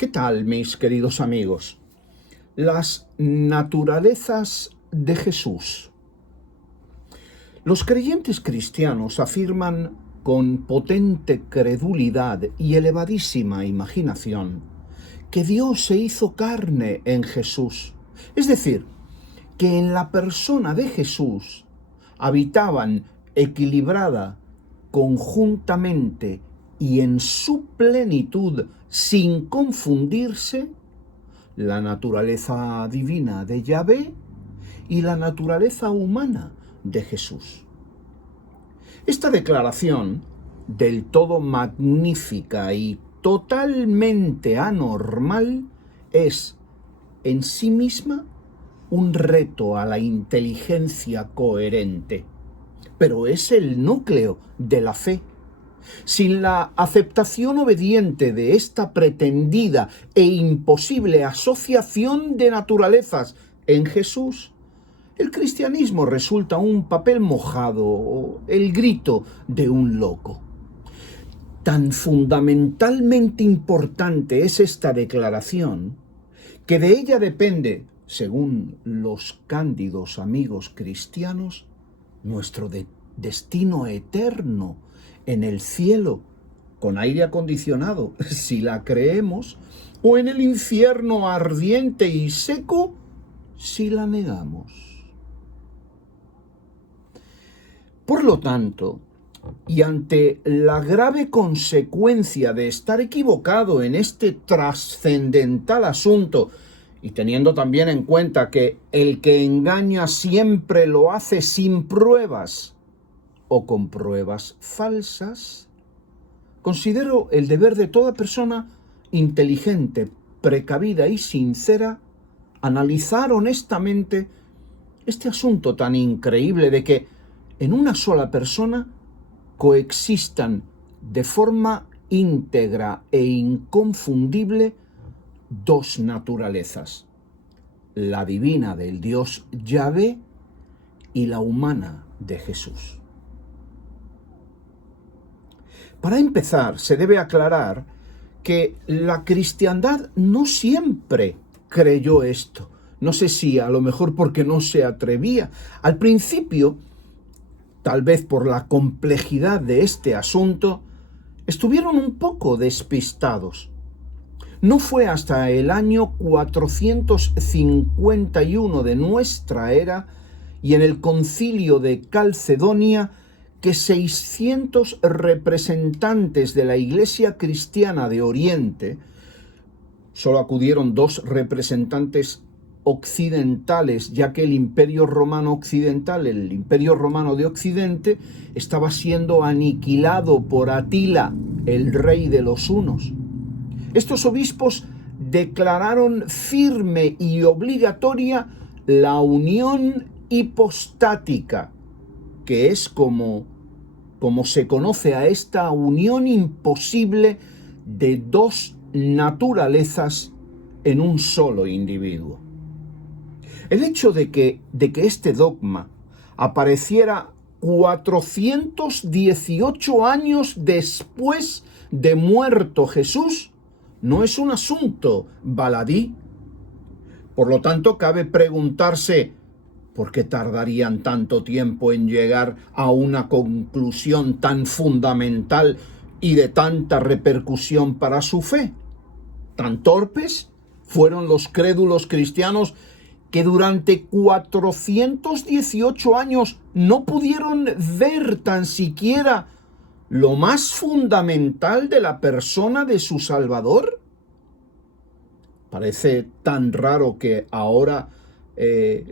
¿Qué tal, mis queridos amigos? Las naturalezas de Jesús. Los creyentes cristianos afirman con potente credulidad y elevadísima imaginación que Dios se hizo carne en Jesús. Es decir, que en la persona de Jesús habitaban equilibrada, conjuntamente y en su plenitud, sin confundirse, la naturaleza divina de Yahvé y la naturaleza humana de Jesús. Esta declaración, del todo magnífica y totalmente anormal, es en sí misma un reto a la inteligencia coherente, pero es el núcleo de la fe. Sin la aceptación obediente de esta pretendida e imposible asociación de naturalezas en Jesús, el cristianismo resulta un papel mojado o el grito de un loco. Tan fundamentalmente importante es esta declaración que de ella depende, según los cándidos amigos cristianos, nuestro destino eterno en el cielo, con aire acondicionado, si la creemos, o en el infierno ardiente y seco, si la negamos. Por lo tanto, y ante la grave consecuencia de estar equivocado en este trascendental asunto, y teniendo también en cuenta que el que engaña siempre lo hace sin pruebas o con pruebas falsas, considero el deber de toda persona inteligente, precavida y sincera analizar honestamente este asunto tan increíble de que en una sola persona coexistan de forma íntegra e inconfundible dos naturalezas, la divina del Dios Yahvé y la humana de Jesús. Para empezar, se debe aclarar que la cristiandad no siempre creyó esto. No sé si a lo mejor porque no se atrevía. Al principio, tal vez por la complejidad de este asunto, estuvieron un poco despistados. No fue hasta el año 451 de nuestra era y en el concilio de Calcedonia que 600 representantes de la Iglesia cristiana de Oriente, solo acudieron 2 representantes occidentales, ya que el Imperio Romano Occidental, el Imperio Romano de Occidente, estaba siendo aniquilado por Atila, el rey de los hunos. Estos obispos declararon firme y obligatoria la unión hipostática, que es como se conoce a esta unión imposible de dos naturalezas en un solo individuo. El hecho de que este dogma apareciera 418 años después de muerto Jesús no es un asunto baladí. Por lo tanto, cabe preguntarse, ¿por qué tardarían tanto tiempo en llegar a una conclusión tan fundamental y de tanta repercusión para su fe? ¿Tan torpes fueron los crédulos cristianos que durante 418 años no pudieron ver tan siquiera lo más fundamental de la persona de su Salvador? Parece tan raro que ahora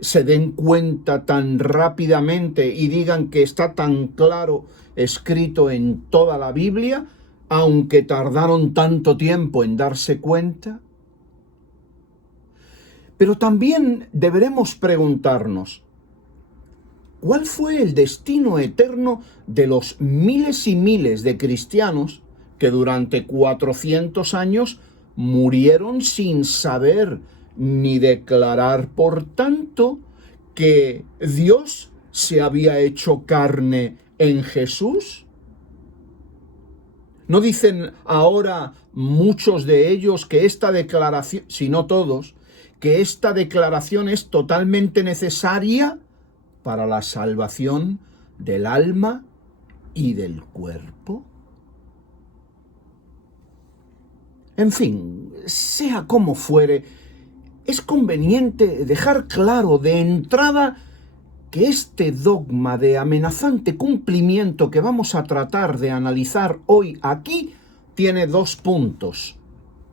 se den cuenta tan rápidamente y digan que está tan claro escrito en toda la Biblia, aunque tardaron tanto tiempo en darse cuenta. Pero también deberemos preguntarnos, ¿cuál fue el destino eterno de los miles y miles de cristianos que durante 400 años murieron sin saber ni declarar, por tanto, que Dios se había hecho carne en Jesús? ¿No dicen ahora muchos de ellos que esta declaración, si no todos, que esta declaración es totalmente necesaria para la salvación del alma y del cuerpo. En fin, sea como fuere, es conveniente dejar claro de entrada que este dogma de amenazante cumplimiento que vamos a tratar de analizar hoy aquí tiene 2 puntos.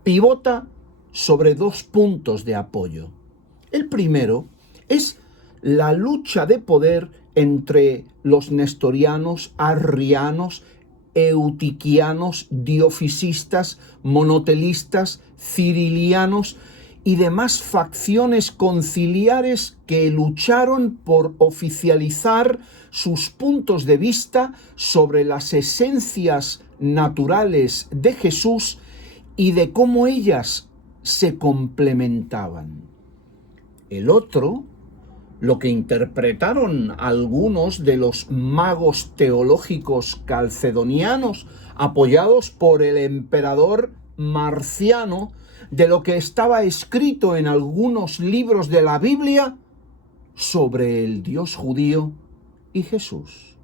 Pivota sobre 2 puntos de apoyo. El primero es la lucha de poder entre los nestorianos, arrianos, eutiquianos, diofisistas, monotelistas, cirilianos y demás facciones conciliares que lucharon por oficializar sus puntos de vista sobre las esencias naturales de Jesús y de cómo ellas se complementaban. El otro, lo que interpretaron algunos de los magos teológicos calcedonianos, apoyados por el emperador Marciano, de lo que estaba escrito en algunos libros de la Biblia sobre el Dios judío y Jesús.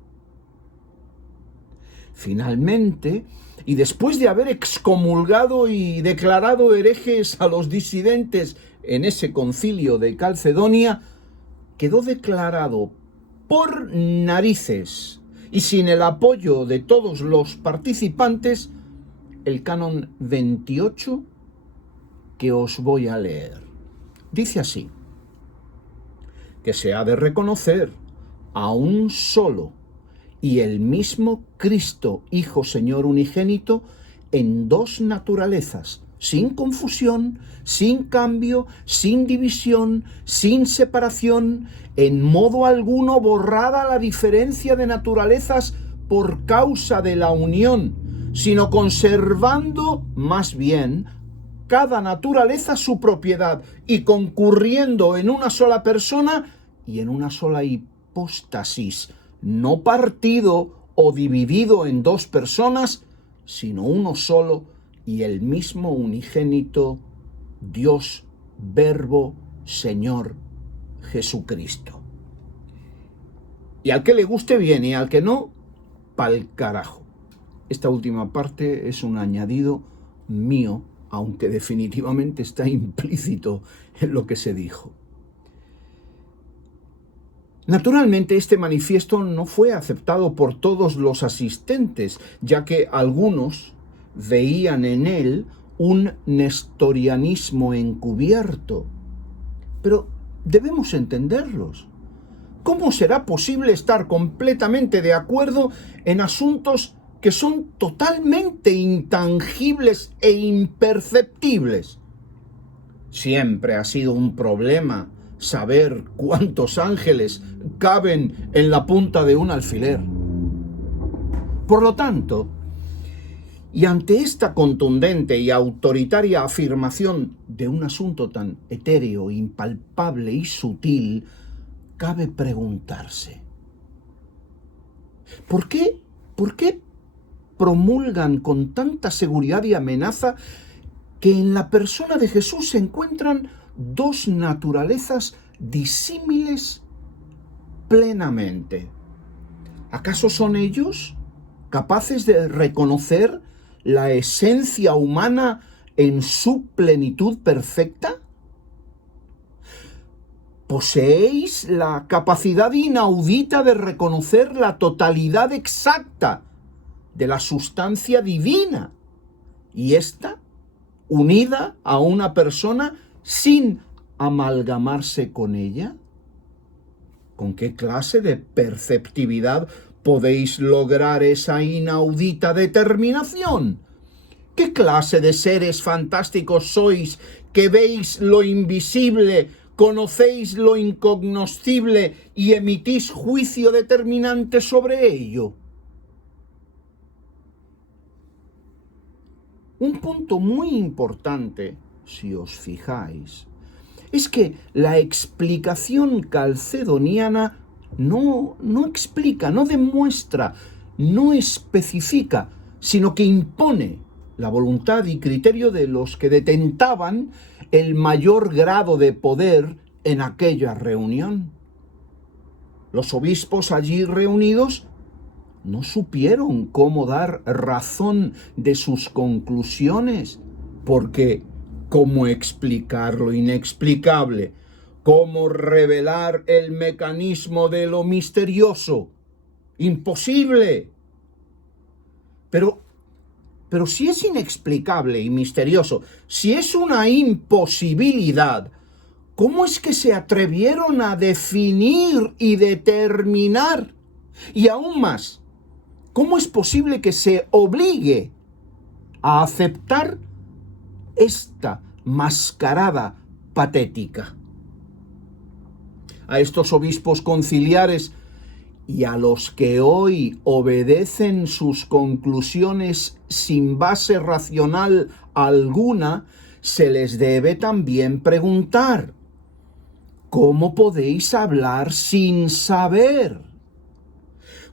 Finalmente, y después de haber excomulgado y declarado herejes a los disidentes en ese concilio de Calcedonia, quedó declarado por narices y sin el apoyo de todos los participantes el canon 28 que os voy a leer. Dice así: que se ha de reconocer a un solo y el mismo Cristo, Hijo Señor unigénito, en 2 naturalezas, sin confusión, sin cambio, sin división, sin separación, en modo alguno borrada la diferencia de naturalezas por causa de la unión, sino conservando más bien cada naturaleza su propiedad y concurriendo en una sola persona y en una sola hipóstasis, no partido o dividido en 2 personas, sino uno solo y el mismo unigénito Dios, Verbo, Señor Jesucristo. Y al que le guste bien y al que no, pa'l carajo. Esta última parte es un añadido mío, aunque definitivamente está implícito en lo que se dijo. Naturalmente, este manifiesto no fue aceptado por todos los asistentes, ya que algunos veían en él un nestorianismo encubierto. Pero debemos entenderlos. ¿Cómo será posible estar completamente de acuerdo en asuntos que son totalmente intangibles e imperceptibles? Siempre ha sido un problema saber cuántos ángeles caben en la punta de un alfiler. Por lo tanto, y ante esta contundente y autoritaria afirmación de un asunto tan etéreo, impalpable y sutil, cabe preguntarse: ¿por qué promulgan con tanta seguridad y amenaza que en la persona de Jesús se encuentran 2 naturalezas disímiles plenamente? ¿Acaso son ellos capaces de reconocer la esencia humana en su plenitud perfecta? ¿Poseéis la capacidad inaudita de reconocer la totalidad exacta de la sustancia divina y esta unida a una persona sin amalgamarse con ella? ¿Con qué clase de perceptividad podéis lograr esa inaudita determinación? ¿Qué clase de seres fantásticos sois que veis lo invisible, conocéis lo incognoscible y emitís juicio determinante sobre ello? Un punto muy importante, si os fijáis, es que la explicación calcedoniana no explica, no demuestra, no especifica, sino que impone la voluntad y criterio de los que detentaban el mayor grado de poder en aquella reunión. Los obispos allí reunidos no supieron cómo dar razón de sus conclusiones, porque cómo explicar lo inexplicable, cómo revelar el mecanismo de lo misterioso, imposible. Pero si es inexplicable y misterioso, si es una imposibilidad, ¿cómo es que se atrevieron a definir y determinar? Y aún más, ¿cómo es posible que se obligue a aceptar esta mascarada patética? A estos obispos conciliares y a los que hoy obedecen sus conclusiones sin base racional alguna, se les debe también preguntar: ¿cómo podéis hablar sin saber?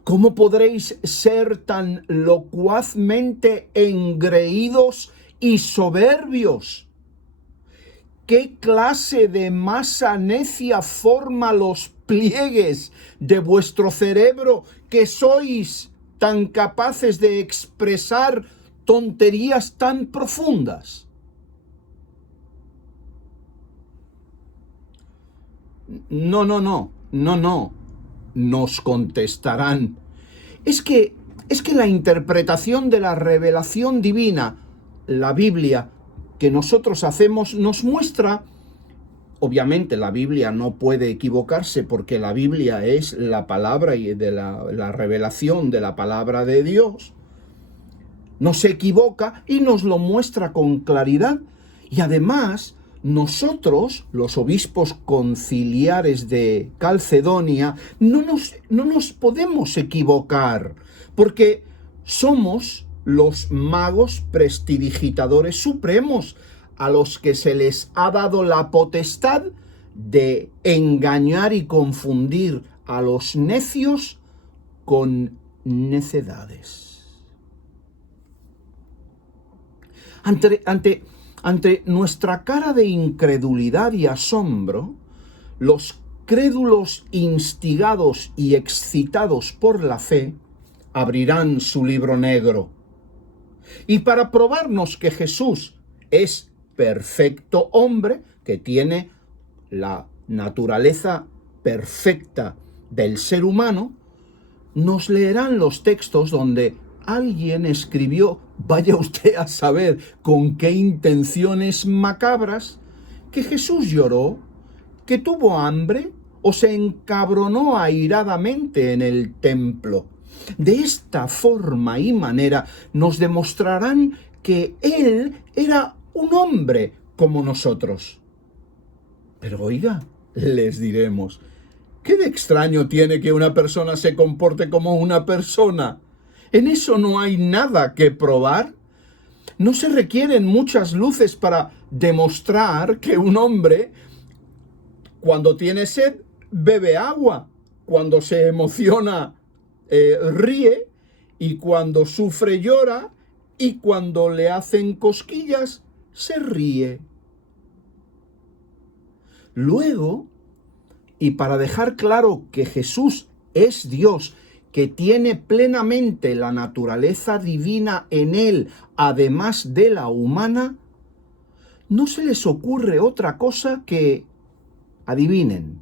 ¿Cómo podréis ser tan locuazmente engreídos y soberbios? ¿Qué clase de masa necia forma los pliegues de vuestro cerebro que sois tan capaces de expresar tonterías tan profundas? No, nos contestarán. Es que la interpretación de la revelación divina, la Biblia, que nosotros hacemos, nos muestra, obviamente la Biblia no puede equivocarse porque la Biblia es la palabra y de la revelación de la palabra de Dios. No se equivoca y nos lo muestra con claridad. Y además, nosotros, los obispos conciliares de Calcedonia, no nos podemos equivocar, porque somos los magos prestidigitadores supremos, a los que se les ha dado la potestad de engañar y confundir a los necios con necedades. Ante nuestra cara de incredulidad y asombro, los crédulos instigados y excitados por la fe abrirán su libro negro. Y para probarnos que Jesús es perfecto hombre, que tiene la naturaleza perfecta del ser humano, nos leerán los textos donde alguien escribió, vaya usted a saber con qué intenciones macabras, que Jesús lloró, que tuvo hambre o se encabronó airadamente en el templo. De esta forma y manera nos demostrarán que Él era un hombre como nosotros. Pero oiga, les diremos, ¿qué de extraño tiene que una persona se comporte como una persona? ¿En eso no hay nada que probar? No se requieren muchas luces para demostrar que un hombre, cuando tiene sed, bebe agua, cuando se emociona, ríe, y cuando sufre llora, y cuando le hacen cosquillas, se ríe. Luego, y para dejar claro que Jesús es Dios, que tiene plenamente la naturaleza divina en él, además de la humana, no se les ocurre otra cosa que, adivinen,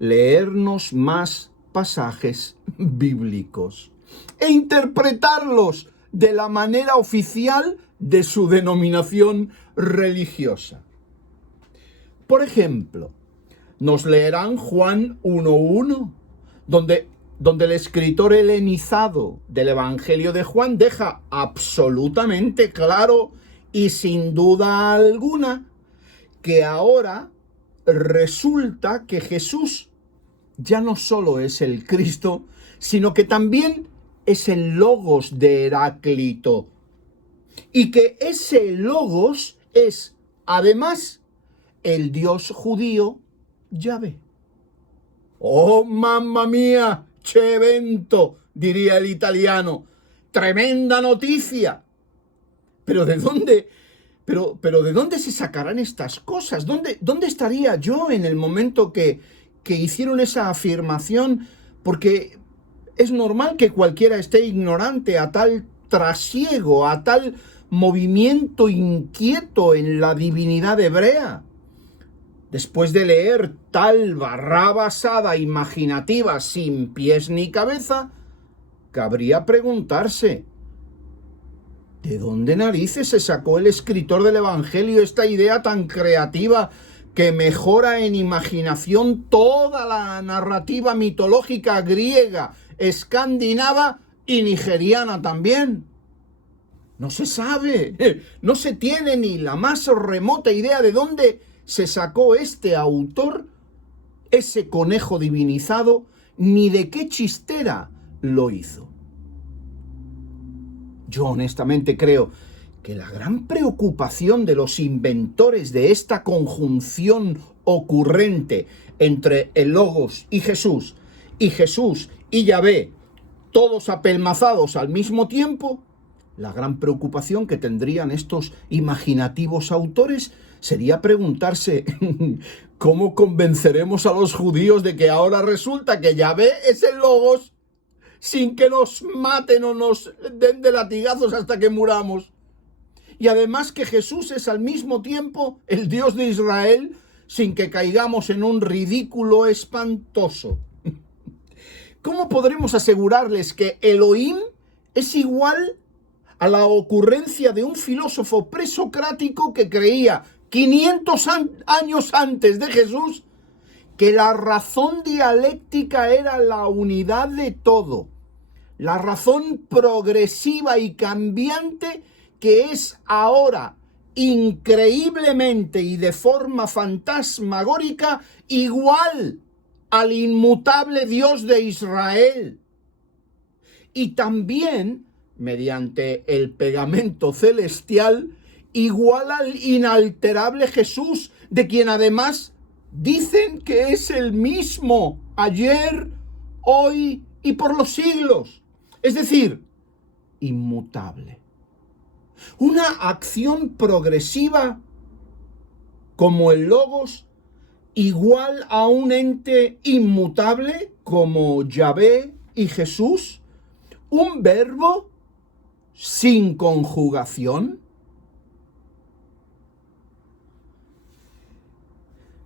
leernos más pasajes bíblicos e interpretarlos de la manera oficial de su denominación religiosa. Por ejemplo, nos leerán Juan 1:1, donde el escritor helenizado del Evangelio de Juan deja absolutamente claro y sin duda alguna que ahora resulta que Jesús ya no solo es el Cristo, sino que también es el Logos de Heráclito. Y que ese Logos es, además, el Dios judío Yahvé. ¡Oh, mamma mía! ¡Che evento!, diría el italiano. ¡Tremenda noticia! pero ¿de dónde? Pero ¿de dónde se sacarán estas cosas? ¿Dónde estaría yo en el momento que hicieron esa afirmación? Porque es normal que cualquiera esté ignorante a tal trasiego, a tal movimiento inquieto en la divinidad hebrea. Después de leer tal barrabasada imaginativa sin pies ni cabeza, cabría preguntarse, ¿de dónde narices se sacó el escritor del Evangelio esta idea tan creativa que mejora en imaginación toda la narrativa mitológica griega, escandinava y nigeriana también? No se sabe, no se tiene ni la más remota idea de dónde se sacó este autor ese conejo divinizado, ni de qué chistera lo hizo. Yo honestamente creo que la gran preocupación de los inventores de esta conjunción ocurrente entre el Logos y Jesús y Yahvé, todos apelmazados al mismo tiempo, la gran preocupación que tendrían estos imaginativos autores sería preguntarse ¿cómo convenceremos a los judíos de que ahora resulta que Yahvé es el Logos sin que nos maten o nos den de latigazos hasta que muramos? Y además que Jesús es al mismo tiempo el Dios de Israel sin que caigamos en un ridículo espantoso. ¿Cómo podremos asegurarles que Elohim es igual a la ocurrencia de un filósofo presocrático que creía 500 años antes de Jesús que la razón dialéctica era la unidad de todo, la razón progresiva y cambiante que es ahora increíblemente y de forma fantasmagórica igual al inmutable Dios de Israel? Y también, mediante el pegamento celestial, igual al inalterable Jesús, de quien además dicen que es el mismo ayer, hoy y por los siglos. Es decir, inmutable. Una acción progresiva como el Logos, igual a un ente inmutable como Yahvé y Jesús. Un verbo sin conjugación.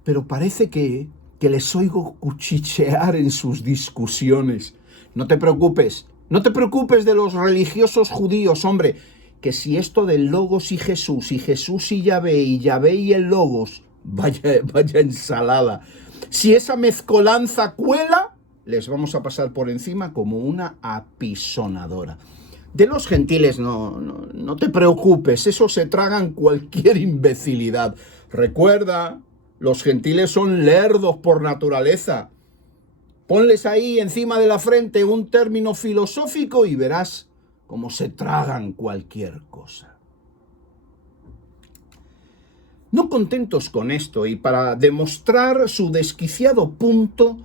Pero parece que les oigo cuchichear en sus discusiones. No te preocupes de los religiosos judíos, hombre, que si esto del Logos y Jesús y Yahvé y el Logos, vaya ensalada. Si esa mezcolanza cuela, les vamos a pasar por encima como una apisonadora. De los gentiles no te preocupes, eso se tragan cualquier imbecilidad. Recuerda, los gentiles son lerdos por naturaleza. Ponles ahí encima de la frente un término filosófico y verás cómo se tragan cualquier cosa. No contentos con esto y para demostrar su desquiciado punto,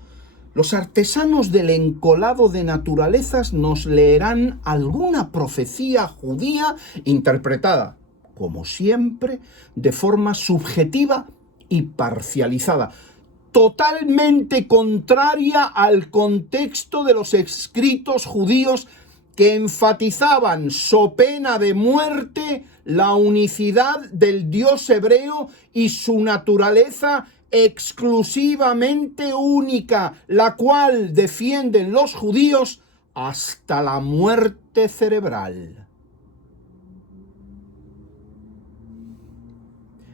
los artesanos del encolado de naturalezas nos leerán alguna profecía judía interpretada, como siempre, de forma subjetiva y parcializada, totalmente contraria al contexto de los escritos judíos que enfatizaban, so pena de muerte, la unicidad del Dios hebreo y su naturaleza exclusivamente única, la cual defienden los judíos hasta la muerte cerebral.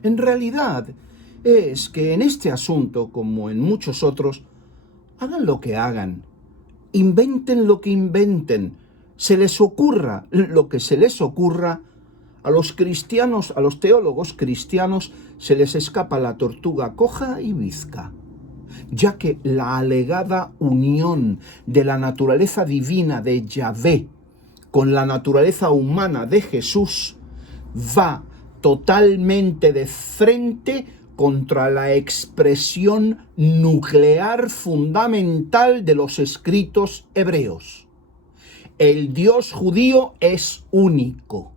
En realidad, es que en este asunto, como en muchos otros, hagan lo que hagan, inventen lo que inventen, se les ocurra lo que se les ocurra, a los cristianos, a los teólogos cristianos, se les escapa la tortuga coja y bizca, ya que la alegada unión de la naturaleza divina de Yahvé con la naturaleza humana de Jesús va totalmente de frente contra la expresión nuclear fundamental de los escritos hebreos. El Dios judío es único,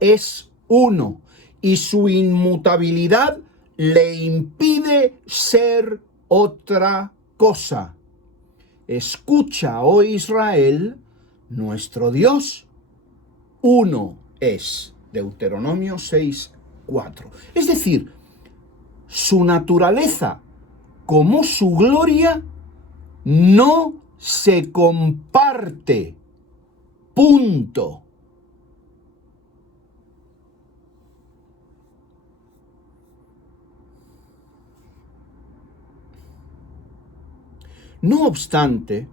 es uno, y su inmutabilidad le impide ser otra cosa. Escucha, oh Israel, nuestro Dios, uno es. Deuteronomio 6:4. Es decir, su naturaleza como su gloria no se comparte. Punto. No obstante,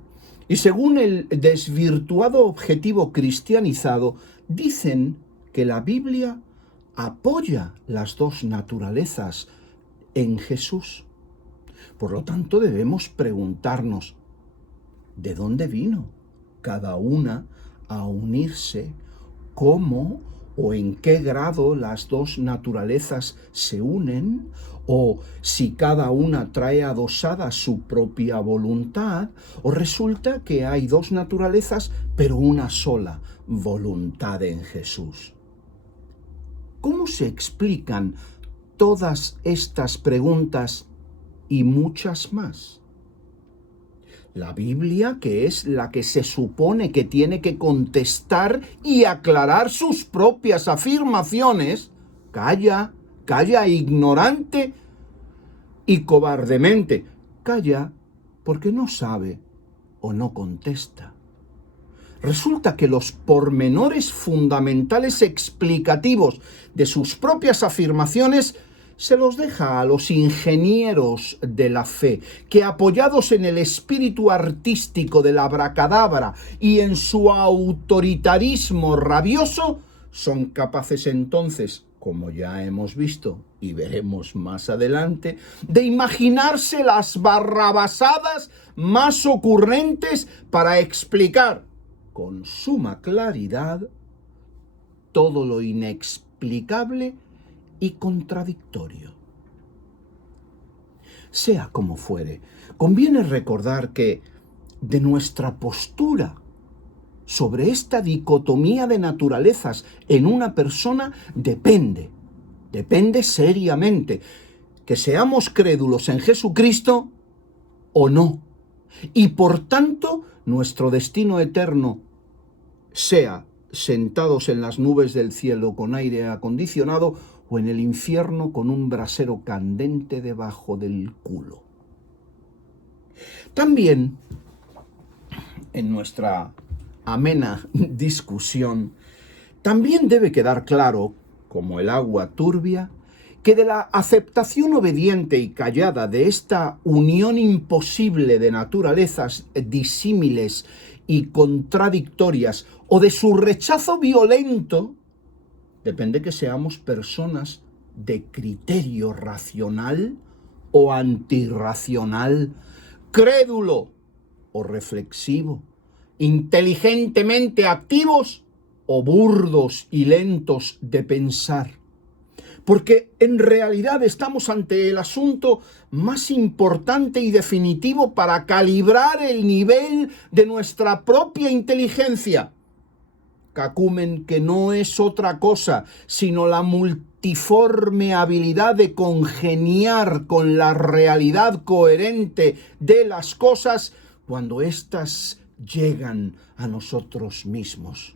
y según el desvirtuado objetivo cristianizado, dicen que la Biblia apoya las dos naturalezas en Jesús. Por lo tanto, debemos preguntarnos, ¿de dónde vino cada una a unirse? ¿Cómo o en qué grado las dos naturalezas se unen? ¿O si cada una trae adosada su propia voluntad? ¿O resulta que hay dos naturalezas, pero una sola voluntad en Jesús? ¿Cómo se explican todas estas preguntas y muchas más? La Biblia, que es la que se supone que tiene que contestar y aclarar sus propias afirmaciones, calla ignorante y cobardemente. Calla porque no sabe o no contesta. Resulta que los pormenores fundamentales explicativos de sus propias afirmaciones se los deja a los ingenieros de la fe, que apoyados en el espíritu artístico de la abracadabra y en su autoritarismo rabioso, son capaces entonces, como ya hemos visto y veremos más adelante, de imaginarse las barrabasadas más ocurrentes para explicar con suma claridad todo lo inexplicable y contradictorio. Sea como fuere, conviene recordar que de nuestra postura sobre esta dicotomía de naturalezas en una persona depende seriamente que seamos crédulos en Jesucristo o no. Y por tanto, nuestro destino eterno sea sentados en las nubes del cielo con aire acondicionado o en el infierno con un brasero candente debajo del culo. También, en nuestra amena discusión, también debe quedar claro, como el agua turbia, que de la aceptación obediente y callada de esta unión imposible de naturalezas disímiles y contradictorias, o de su rechazo violento, depende que seamos personas de criterio racional o antirracional, crédulo o reflexivo, inteligentemente activos o burdos y lentos de pensar. Porque en realidad estamos ante el asunto más importante y definitivo para calibrar el nivel de nuestra propia inteligencia. Cacumen, que no es otra cosa sino la multiforme habilidad de congeniar con la realidad coherente de las cosas cuando éstas llegan a nosotros mismos.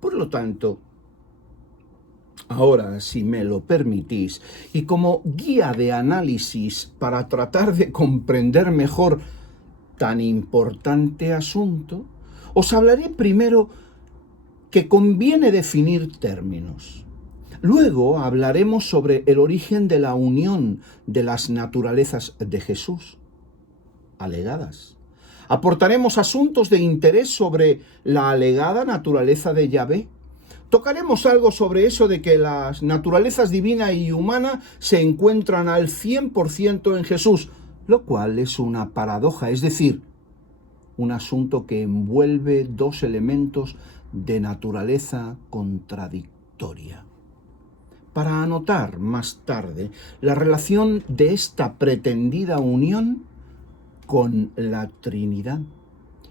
Por lo tanto, ahora, si me lo permitís, y como guía de análisis para tratar de comprender mejor tan importante asunto, os hablaré primero que conviene definir términos. Luego hablaremos sobre el origen de la unión de las naturalezas de Jesús, alegadas. Aportaremos asuntos de interés sobre la alegada naturaleza de Yahvé. Tocaremos algo sobre eso de que las naturalezas divina y humana se encuentran al 100% en Jesús, lo cual es una paradoja, es decir, un asunto que envuelve dos elementos de naturaleza contradictoria. Para anotar más tarde la relación de esta pretendida unión con la Trinidad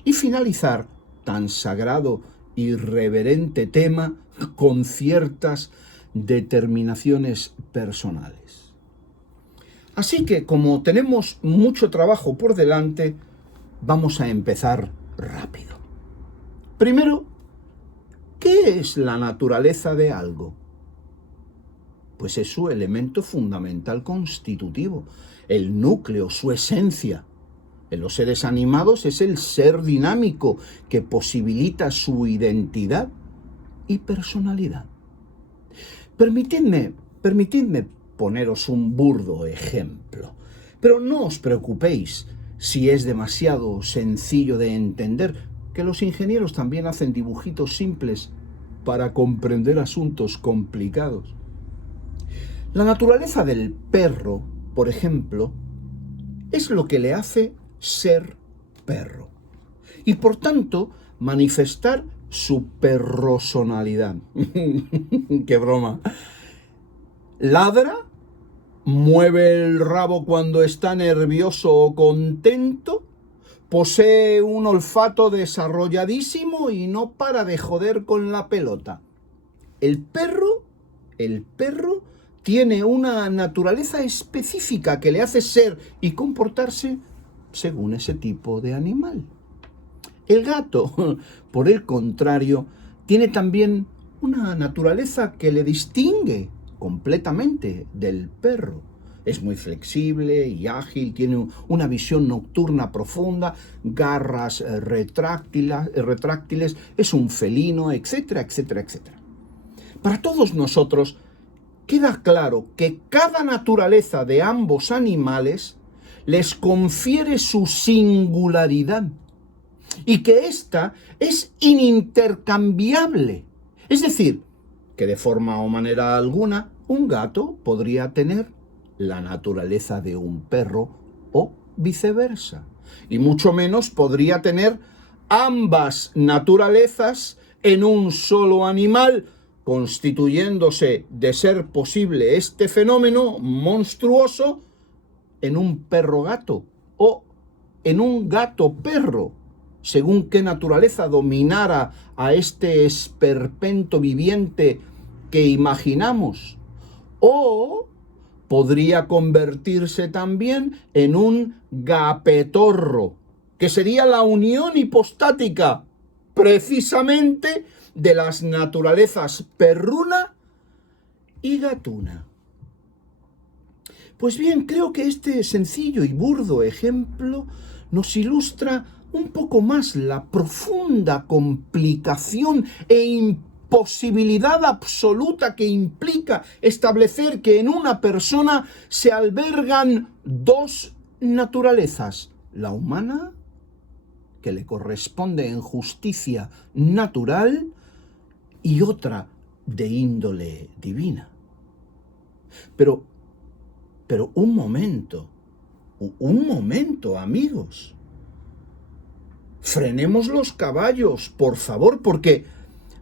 y finalizar, tan sagrado irreverente tema con ciertas determinaciones personales. Así que, como tenemos mucho trabajo por delante, vamos a empezar rápido. Primero, ¿qué es la naturaleza de algo? Pues es su elemento fundamental constitutivo, el núcleo, su esencia. En los seres animados es el ser dinámico que posibilita su identidad y personalidad. Permitidme poneros un burdo ejemplo, pero no os preocupéis si es demasiado sencillo de entender, que los ingenieros también hacen dibujitos simples para comprender asuntos complicados. La naturaleza del perro, por ejemplo, es lo que le hace ser perro y por tanto manifestar su perrosonalidad. ¡Qué broma! Ladra, mueve el rabo cuando está nervioso o contento, posee un olfato desarrolladísimo y no para de joder con la pelota. El perro tiene una naturaleza específica que le hace ser y comportarse según ese tipo de animal. El gato, por el contrario, tiene también una naturaleza que le distingue completamente del perro. Es muy flexible y ágil, tiene una visión nocturna profunda, garras retráctiles, es un felino, etcétera, etcétera, etcétera. Para todos nosotros queda claro que cada naturaleza de ambos animales les confiere su singularidad y que ésta es inintercambiable. Es decir, que de forma o manera alguna un gato podría tener la naturaleza de un perro o viceversa. Y mucho menos podría tener ambas naturalezas en un solo animal, constituyéndose, de ser posible este fenómeno monstruoso, en un perro-gato o en un gato-perro, según qué naturaleza dominara a este esperpento viviente que imaginamos. O podría convertirse también en un gapetorro, que sería la unión hipostática precisamente de las naturalezas perruna y gatuna. Pues bien, creo que este sencillo y burdo ejemplo nos ilustra un poco más la profunda complicación e imposibilidad absoluta que implica establecer que en una persona se albergan dos naturalezas, la humana, que le corresponde en justicia natural, y otra de índole divina. Pero un momento, amigos. Frenemos los caballos, por favor, porque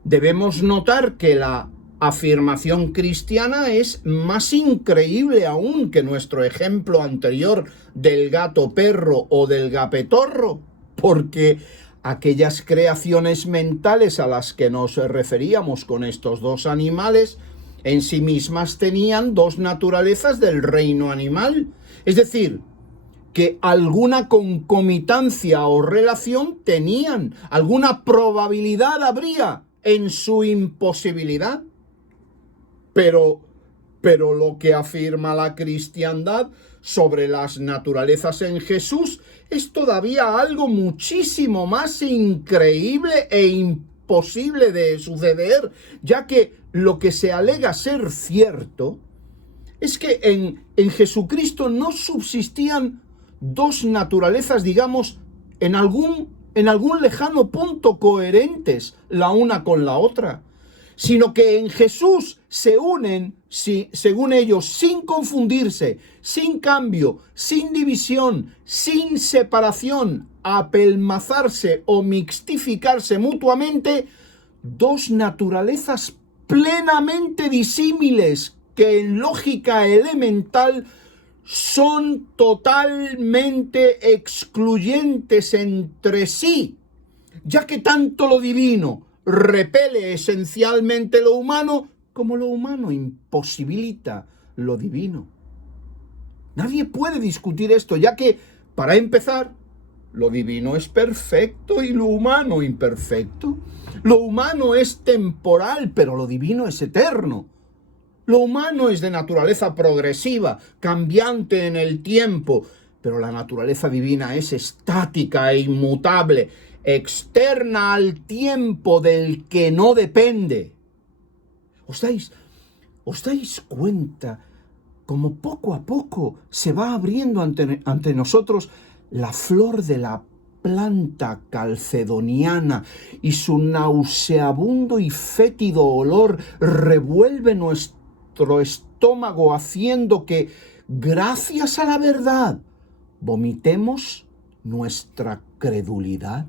debemos notar que la afirmación cristiana es más increíble aún que nuestro ejemplo anterior del gato perro o del gapetorro, porque aquellas creaciones mentales a las que nos referíamos con estos dos animales en sí mismas tenían dos naturalezas del reino animal. Es decir, que alguna concomitancia o relación tenían, alguna probabilidad habría en su imposibilidad. Pero lo que afirma la cristiandad sobre las naturalezas en Jesús es todavía algo muchísimo más increíble e imposible de suceder, ya que lo que se alega ser cierto es que en Jesucristo no subsistían dos naturalezas, digamos, en algún lejano punto coherentes la una con la otra, sino que en Jesús se unen, según ellos, sin confundirse, sin cambio, sin división, sin separación, apelmazarse o mixtificarse mutuamente, dos naturalezas plenamente disímiles que en lógica elemental son totalmente excluyentes entre sí, ya que tanto lo divino, repele esencialmente lo humano, como lo humano imposibilita lo divino. Nadie puede discutir esto, ya que, para empezar, lo divino es perfecto y lo humano imperfecto. Lo humano es temporal, pero lo divino es eterno. Lo humano es de naturaleza progresiva, cambiante en el tiempo, pero la naturaleza divina es estática e inmutable, externa al tiempo del que no depende. ¿Os dais cuenta cómo poco a poco se va abriendo ante nosotros la flor de la planta calcedoniana y su nauseabundo y fétido olor revuelve nuestro estómago, haciendo que, gracias a la verdad, vomitemos nuestra credulidad?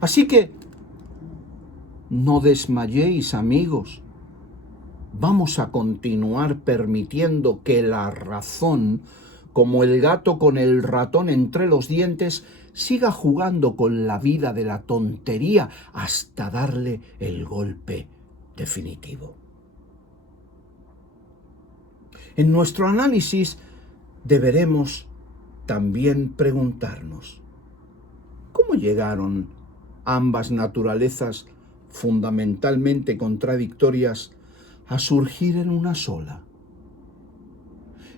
Así que no desmayéis, amigos. Vamos a continuar permitiendo que la razón, como el gato con el ratón entre los dientes, siga jugando con la vida de la tontería hasta darle el golpe definitivo. En nuestro análisis deberemos también preguntarnos: ¿cómo llegaron ambas naturalezas fundamentalmente contradictorias a surgir en una sola?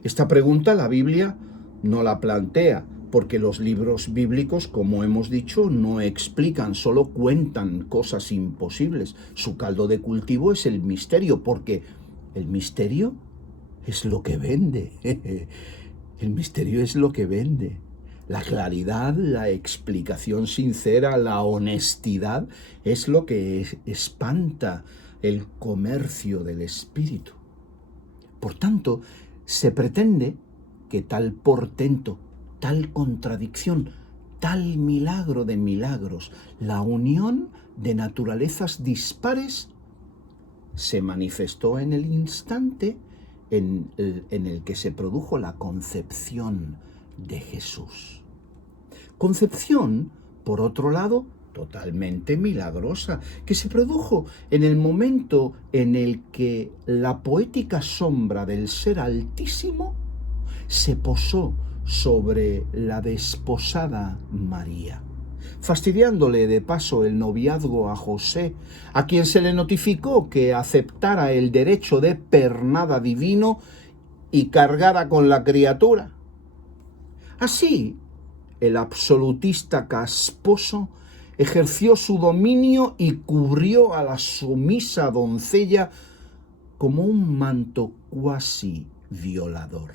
Esta pregunta la Biblia no la plantea, porque los libros bíblicos, como hemos dicho, no explican, solo cuentan cosas imposibles. Su caldo de cultivo es el misterio, porque el misterio es lo que vende. El misterio es lo que vende. La claridad, la explicación sincera, la honestidad es lo que espanta el comercio del espíritu. Por tanto, se pretende que tal portento, tal contradicción, tal milagro de milagros, la unión de naturalezas dispares, se manifestó en el instante en el que se produjo la concepción de Jesús. Concepción, por otro lado, totalmente milagrosa, que se produjo en el momento en el que la poética sombra del Ser Altísimo se posó sobre la desposada María, fastidiándole de paso el noviazgo a José, a quien se le notificó que aceptara el derecho de pernada divino y cargara con la criatura. Así, el absolutista casposo ejerció su dominio y cubrió a la sumisa doncella como un manto cuasi violador.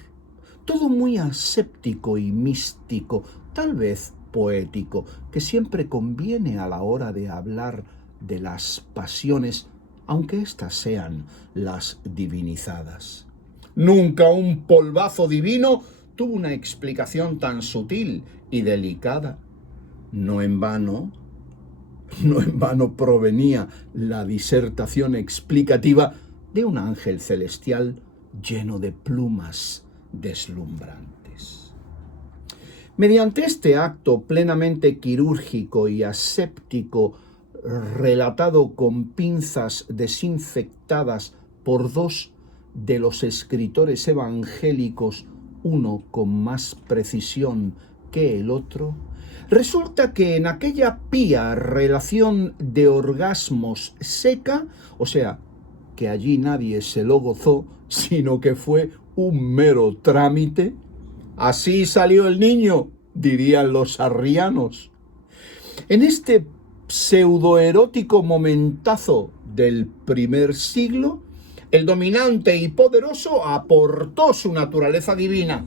Todo muy aséptico y místico, tal vez poético, que siempre conviene a la hora de hablar de las pasiones, aunque éstas sean las divinizadas. Nunca un polvazo divino tuvo una explicación tan sutil y delicada. No en vano provenía la disertación explicativa de un ángel celestial lleno de plumas deslumbrantes. Mediante este acto plenamente quirúrgico y aséptico, relatado con pinzas desinfectadas por dos de los escritores evangélicos, uno con más precisión que el otro, resulta que en aquella pía relación de orgasmos seca, o sea, que allí nadie se lo gozó, sino que fue un mero trámite, así salió el niño, dirían los arrianos. En este pseudoerótico momentazo del primer siglo, el dominante y poderoso aportó su naturaleza divina,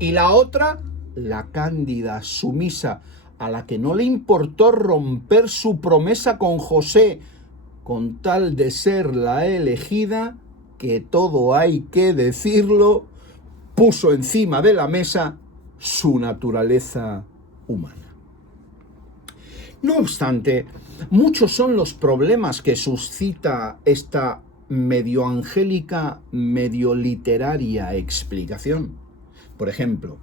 y la otra, la cándida sumisa, a la que no le importó romper su promesa con José, con tal de ser la elegida, que todo hay que decirlo, puso encima de la mesa su naturaleza humana. No obstante, muchos son los problemas que suscita esta medio angélica, medio literaria explicación. Por ejemplo,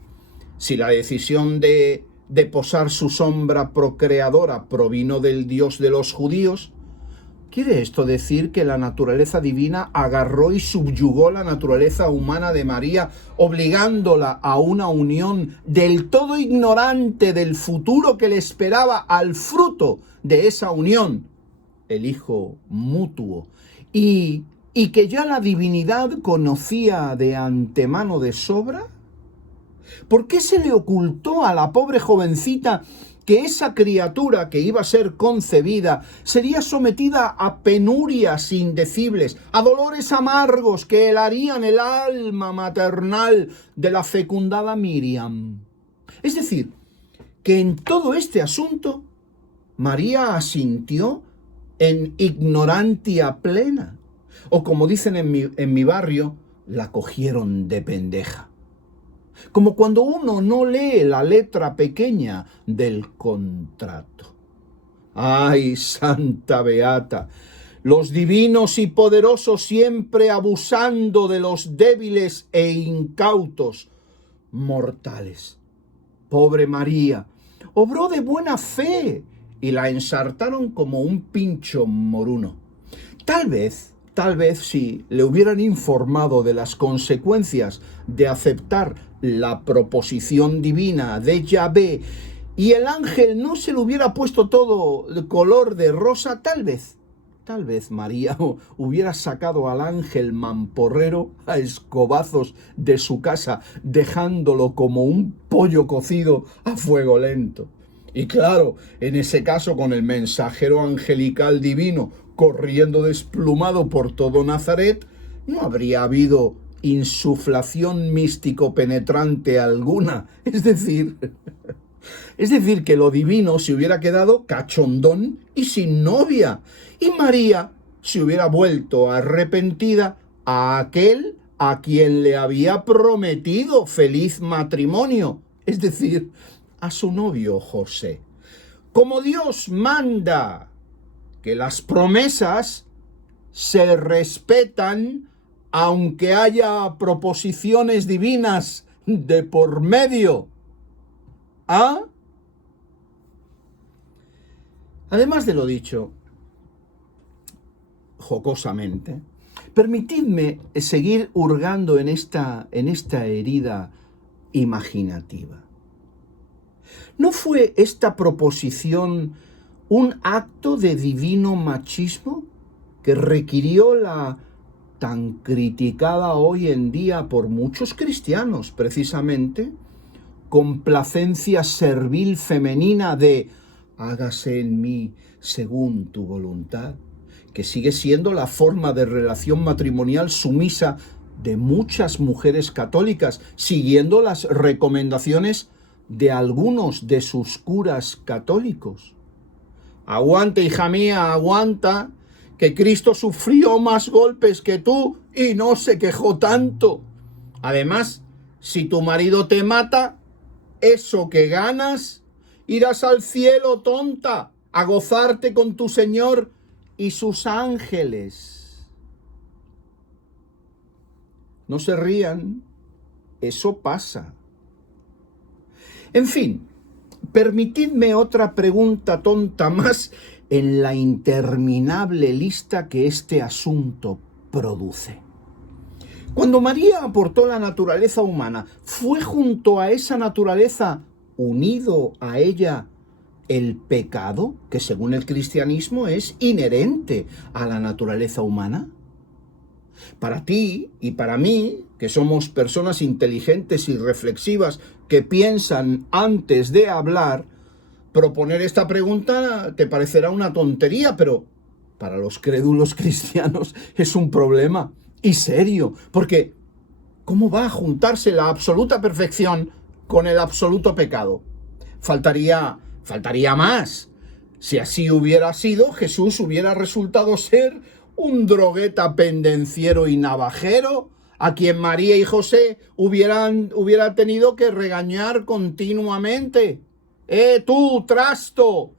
si la decisión de de posar su sombra procreadora provino del Dios de los judíos, ¿quiere esto decir que la naturaleza divina agarró y subyugó la naturaleza humana de María, obligándola a una unión del todo ignorante del futuro que le esperaba al fruto de esa unión, el Hijo mutuo, y que ya la divinidad conocía de antemano de sobra? ¿Por qué se le ocultó a la pobre jovencita que esa criatura que iba a ser concebida sería sometida a penurias indecibles, a dolores amargos que helarían el alma maternal de la fecundada Miriam? Es decir, que en todo este asunto María asintió en ignorantia plena, o como dicen en mi barrio, la cogieron de pendeja. Como cuando uno no lee la letra pequeña del contrato. ¡Ay, Santa Beata! Los divinos y poderosos siempre abusando de los débiles e incautos mortales. Pobre María, obró de buena fe y la ensartaron como un pincho moruno. Tal vez si le hubieran informado de las consecuencias de aceptar la proposición divina de Yahvé y el ángel no se le hubiera puesto todo de color de rosa, tal vez María hubiera sacado al ángel mamporrero a escobazos de su casa, dejándolo como un pollo cocido a fuego lento. Y claro, en ese caso con el mensajero angelical divino corriendo desplumado por todo Nazaret, no habría habido insuflación místico penetrante alguna. Es decir, que lo divino se hubiera quedado cachondón y sin novia, y María se hubiera vuelto arrepentida a aquel a quien le había prometido feliz matrimonio, es decir, a su novio José. Como Dios manda que las promesas se respetan aunque haya proposiciones divinas de por medio. ¿Ah? Además de lo dicho, jocosamente, permitidme seguir hurgando en esta herida imaginativa. ¿No fue esta proposición un acto de divino machismo que requirió la tan criticada hoy en día por muchos cristianos, precisamente, complacencia servil femenina de hágase en mí según tu voluntad, que sigue siendo la forma de relación matrimonial sumisa de muchas mujeres católicas, siguiendo las recomendaciones de algunos de sus curas católicos? Aguanta, hija mía, aguanta, que Cristo sufrió más golpes que tú y no se quejó tanto. Además, si tu marido te mata, eso que ganas, irás al cielo, tonta, a gozarte con tu Señor y sus ángeles. No se rían, eso pasa. En fin, permitidme otra pregunta tonta más en la interminable lista que este asunto produce. Cuando María aportó la naturaleza humana, ¿fue junto a esa naturaleza unido a ella el pecado, que según el cristianismo es inherente a la naturaleza humana? Para ti y para mí, que somos personas inteligentes y reflexivas que piensan antes de hablar, proponer esta pregunta te parecerá una tontería, pero para los crédulos cristianos es un problema y serio, porque ¿cómo va a juntarse la absoluta perfección con el absoluto pecado? Faltaría más. Si así hubiera sido, Jesús hubiera resultado ser un drogueta pendenciero y navajero a quien María y José hubiera tenido que regañar continuamente. Tú, trasto,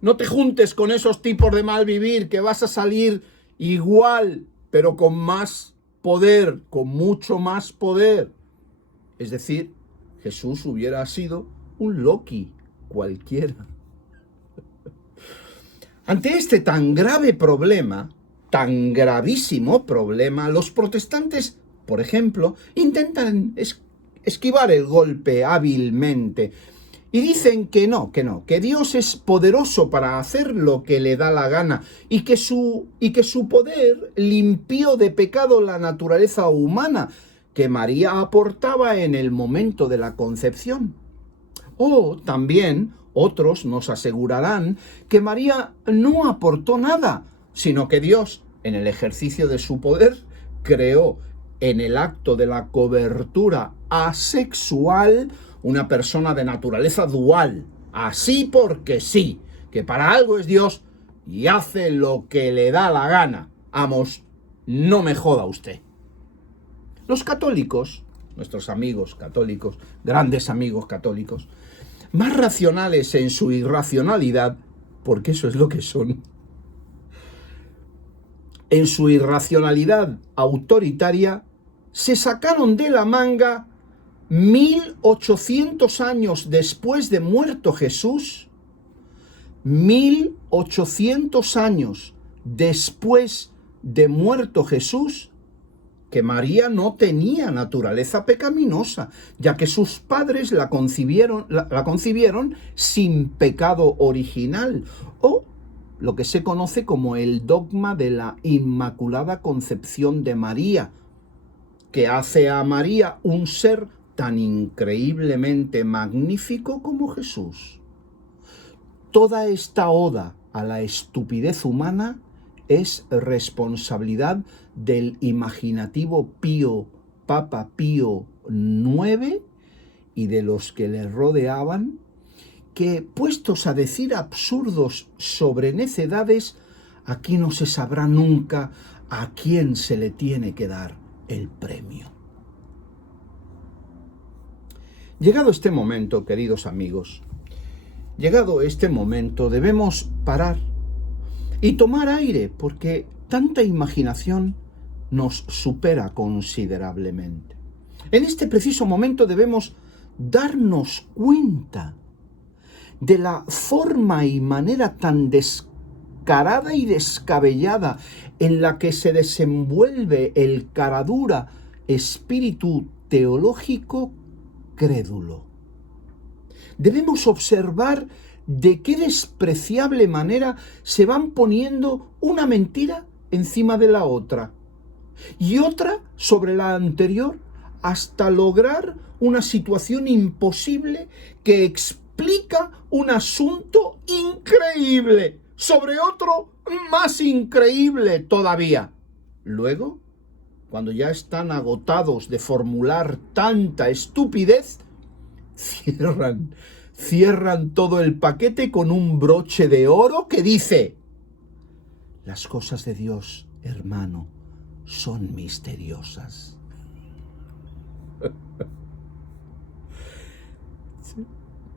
no te juntes con esos tipos de mal vivir, que vas a salir igual, pero con más poder, con mucho más poder. Es decir, Jesús hubiera sido un Loki, cualquiera. Ante este tan grave problema, tan gravísimo problema, los protestantes, por ejemplo, intentan esquivar el golpe hábilmente y dicen que que Dios es poderoso para hacer lo que le da la gana y que su poder limpió de pecado la naturaleza humana que María aportaba en el momento de la concepción. O también otros nos asegurarán que María no aportó nada, sino que Dios, en el ejercicio de su poder, creó en el acto de la cobertura asexual una persona de naturaleza dual, así porque sí, que para algo es Dios y hace lo que le da la gana. Vamos, no me joda usted. Los católicos, nuestros amigos católicos, grandes amigos católicos, más racionales en su irracionalidad, porque eso es lo que son, en su irracionalidad autoritaria, se sacaron de la manga 1800 años después de muerto Jesús, 1800 años después de muerto Jesús, que María no tenía naturaleza pecaminosa, ya que sus padres la concibieron sin pecado original, o lo que se conoce como el dogma de la Inmaculada Concepción de María, que hace a María un ser tan increíblemente magnífico como Jesús. Toda esta oda a la estupidez humana es responsabilidad del imaginativo Papa Pío IX y de los que le rodeaban, que, puestos a decir absurdos sobre necedades, aquí no se sabrá nunca a quién se le tiene que dar el premio. Llegado este momento, queridos amigos, llegado este momento, debemos parar y tomar aire, porque tanta imaginación nos supera considerablemente. En este preciso momento debemos darnos cuenta de la forma y manera tan descarada y descabellada en la que se desenvuelve el caradura espíritu teológico crédulo. Debemos observar de qué despreciable manera se van poniendo una mentira encima de la otra y otra sobre la anterior hasta lograr una situación imposible que explica un asunto increíble sobre otro más increíble todavía. Luego, cuando ya están agotados de formular tanta estupidez, cierran todo el paquete con un broche de oro que dice: las cosas de Dios, hermano, son misteriosas.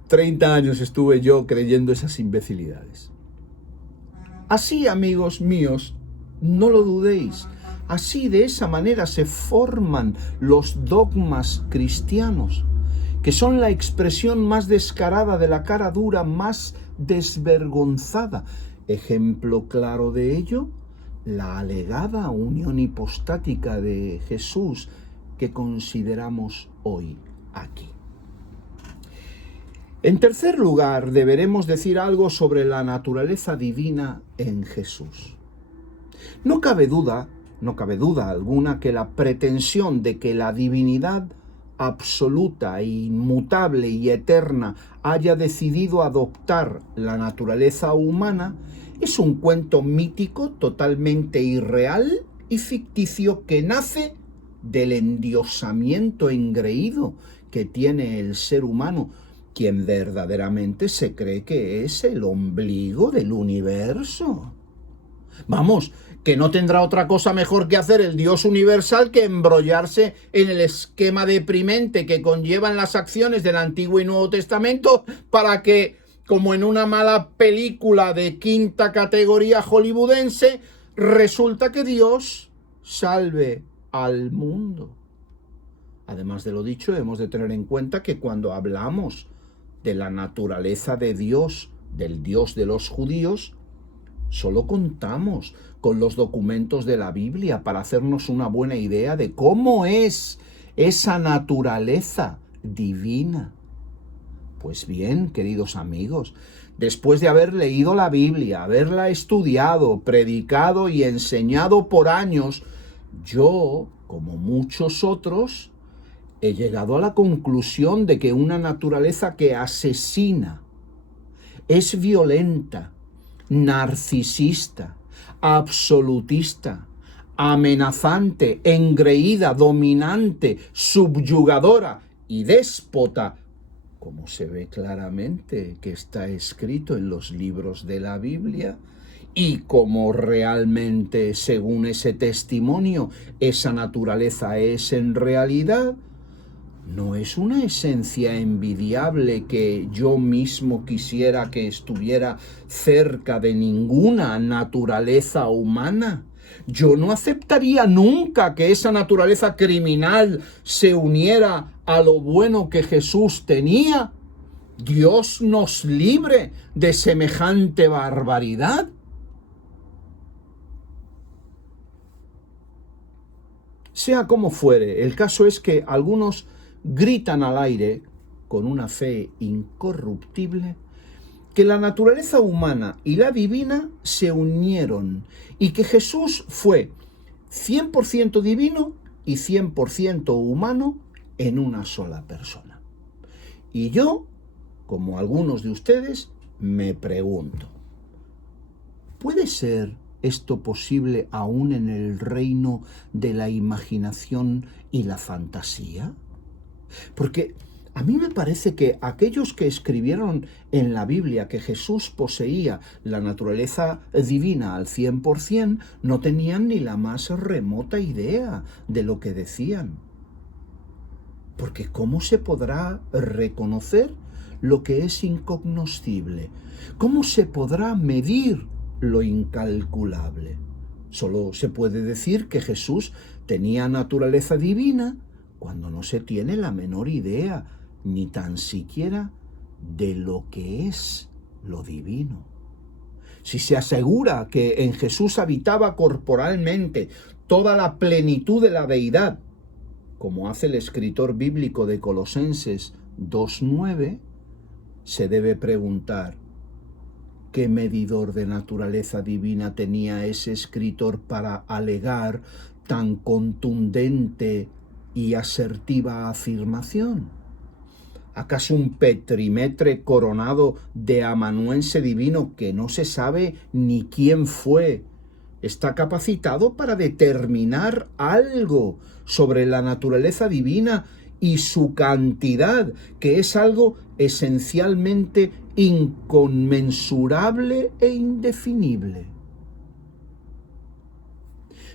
30 años estuve yo creyendo esas imbecilidades. Así, amigos míos, no lo dudéis, así de esa manera se forman los dogmas cristianos, que son la expresión más descarada de la cara dura, más desvergonzada. Ejemplo claro de ello, la alegada unión hipostática de Jesús que consideramos hoy aquí. En tercer lugar, deberemos decir algo sobre la naturaleza divina en Jesús. No cabe duda alguna que la pretensión de que la divinidad absoluta, inmutable y eterna haya decidido adoptar la naturaleza humana es un cuento mítico totalmente irreal y ficticio que nace del endiosamiento engreído que tiene el ser humano, quien verdaderamente se cree que es el ombligo del universo. Vamos, que no tendrá otra cosa mejor que hacer el Dios universal que embrollarse en el esquema deprimente que conllevan las acciones del Antiguo y Nuevo Testamento para que, como en una mala película de quinta categoría hollywoodense, resulta que Dios salve al mundo. Además de lo dicho, hemos de tener en cuenta que cuando hablamos de la naturaleza de Dios, del Dios de los judíos, solo contamos con los documentos de la Biblia para hacernos una buena idea de cómo es esa naturaleza divina. Pues bien, queridos amigos, después de haber leído la Biblia, haberla estudiado, predicado y enseñado por años, yo, como muchos otros, he llegado a la conclusión de que una naturaleza que asesina, es violenta, narcisista, absolutista, amenazante, engreída, dominante, subyugadora y déspota, como se ve claramente que está escrito en los libros de la Biblia, y como realmente, según ese testimonio, esa naturaleza es en realidad, no es una esencia envidiable que yo mismo quisiera que estuviera cerca de ninguna naturaleza humana. Yo no aceptaría nunca que esa naturaleza criminal se uniera a lo bueno que Jesús tenía. Dios nos libre de semejante barbaridad. Sea como fuere, el caso es que algunos gritan al aire, con una fe incorruptible, que la naturaleza humana y la divina se unieron y que Jesús fue 100% divino y 100% humano en una sola persona. Y yo, como algunos de ustedes, me pregunto, ¿puede ser esto posible aún en el reino de la imaginación y la fantasía? Porque a mí me parece que aquellos que escribieron en la Biblia que Jesús poseía la naturaleza divina al 100%, no tenían ni la más remota idea de lo que decían. Porque ¿cómo se podrá reconocer lo que es incognoscible? ¿Cómo se podrá medir lo incalculable? Solo se puede decir que Jesús tenía naturaleza divina cuando no se tiene la menor idea, ni tan siquiera de lo que es lo divino. Si se asegura que en Jesús habitaba corporalmente toda la plenitud de la deidad, como hace el escritor bíblico de Colosenses 2:9, se debe preguntar, ¿qué medidor de naturaleza divina tenía ese escritor para alegar tan contundente y asertiva afirmación? ¿Acaso un petrimetre coronado de amanuense divino que no se sabe ni quién fue está capacitado para determinar algo sobre la naturaleza divina y su cantidad, que es algo esencialmente inconmensurable e indefinible?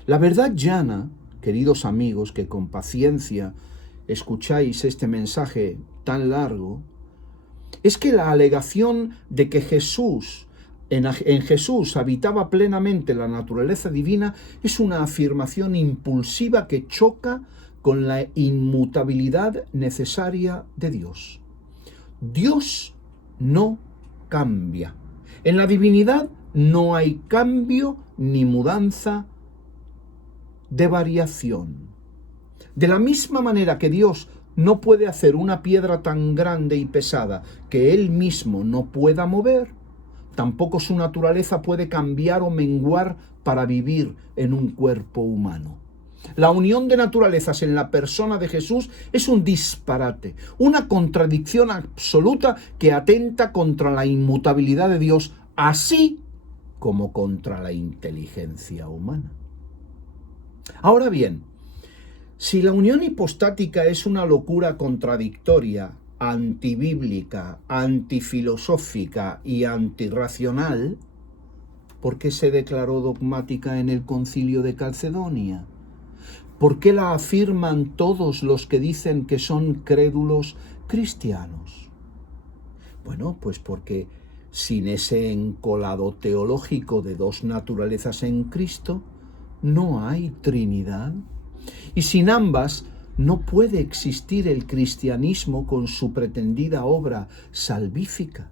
La verdad llana, queridos amigos, que con paciencia escucháis este mensaje tan largo, es que la alegación de que en Jesús habitaba plenamente la naturaleza divina es una afirmación impulsiva que choca con la inmutabilidad necesaria de Dios. Dios no cambia. En la divinidad no hay cambio ni mudanza de variación. De la misma manera que Dios no puede hacer una piedra tan grande y pesada que Él mismo no pueda mover, tampoco su naturaleza puede cambiar o menguar para vivir en un cuerpo humano. La unión de naturalezas en la persona de Jesús es un disparate, una contradicción absoluta que atenta contra la inmutabilidad de Dios, así como contra la inteligencia humana. Ahora bien, si la unión hipostática es una locura contradictoria, antibíblica, antifilosófica y antirracional, ¿por qué se declaró dogmática en el Concilio de Calcedonia? ¿Por qué la afirman todos los que dicen que son crédulos cristianos? Bueno, pues porque sin ese encolado teológico de dos naturalezas en Cristo, no hay Trinidad. Y sin ambas, No puede existir el cristianismo con su pretendida obra salvífica.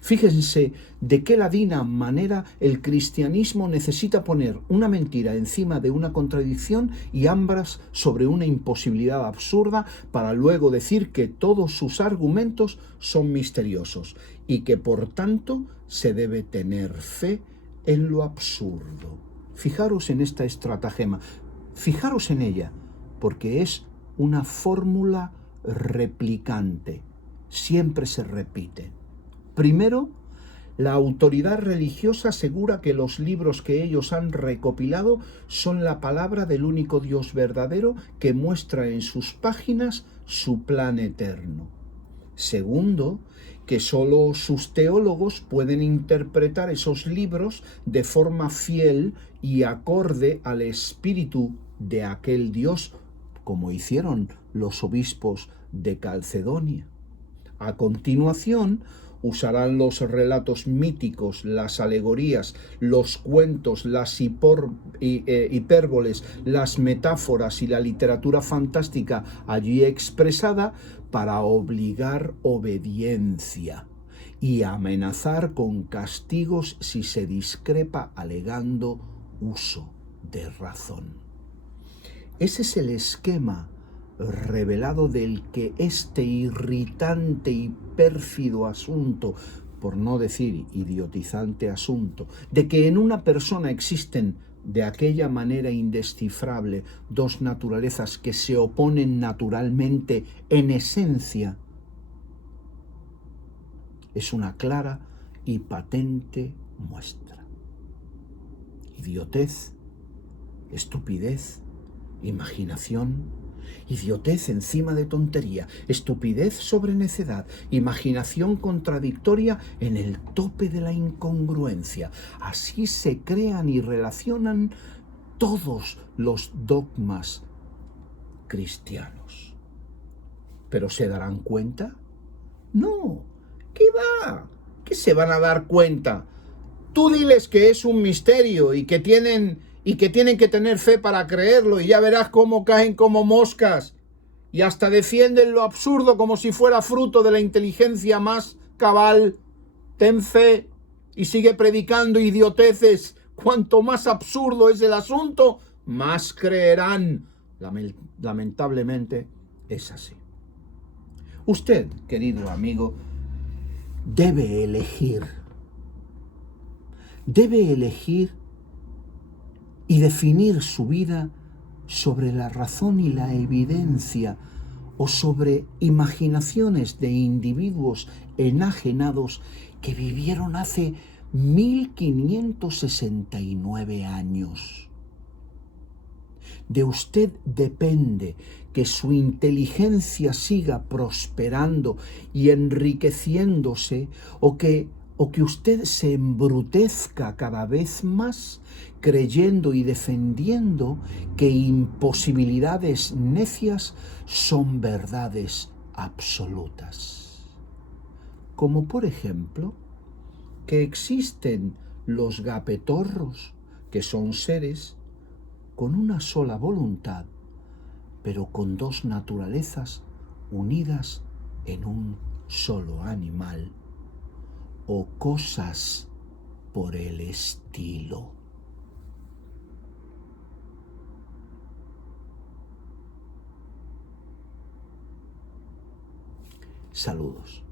Fíjense de qué ladina manera el cristianismo necesita poner una mentira encima de una contradicción y ambas sobre una imposibilidad absurda para luego decir que todos sus argumentos son misteriosos y que por tanto se debe tener fe en lo absurdo. Fijaros en esta estratagema, fijaros en ella, porque es una fórmula replicante, siempre se repite. Primero, la autoridad religiosa asegura que los libros que ellos han recopilado son la palabra del único Dios verdadero que muestra en sus páginas su plan eterno. Segundo, que solo sus teólogos pueden interpretar esos libros de forma fiel y acorde al espíritu de aquel Dios, como hicieron los obispos de Calcedonia. A continuación, usarán los relatos míticos, las alegorías, los cuentos, las hipérboles, las metáforas y la literatura fantástica allí expresada para obligar obediencia y amenazar con castigos si se discrepa alegando uso de razón. Ese es el esquema revelado del que este irritante y pérfido asunto, por no decir idiotizante asunto, de que en una persona existen de aquella manera indescifrable dos naturalezas que se oponen naturalmente en esencia, es una clara y patente muestra. Idiotez, estupidez, imaginación, idiotez encima de tontería, estupidez sobre necedad, imaginación contradictoria en el tope de la incongruencia. Así se crean y relacionan todos los dogmas cristianos. ¿Pero se darán cuenta? No, ¿qué va? ¿Qué se van a dar cuenta? Tú diles que es un misterio y que tienen que tener fe para creerlo y ya verás cómo caen como moscas y hasta defienden lo absurdo como si fuera fruto de la inteligencia más cabal. Ten fe y sigue predicando idioteces. Cuanto más absurdo es el asunto, más creerán. Lamentablemente es así. Usted, querido amigo, debe elegir y definir su vida sobre la razón y la evidencia o sobre imaginaciones de individuos enajenados que vivieron hace 1569 años. De usted depende que su inteligencia siga prosperando y enriqueciéndose o que usted se embrutezca cada vez más creyendo y defendiendo que imposibilidades necias son verdades absolutas. Como por ejemplo, que existen los gapetorros, que son seres con una sola voluntad, pero con dos naturalezas unidas en un solo animal, o cosas por el estilo. Saludos.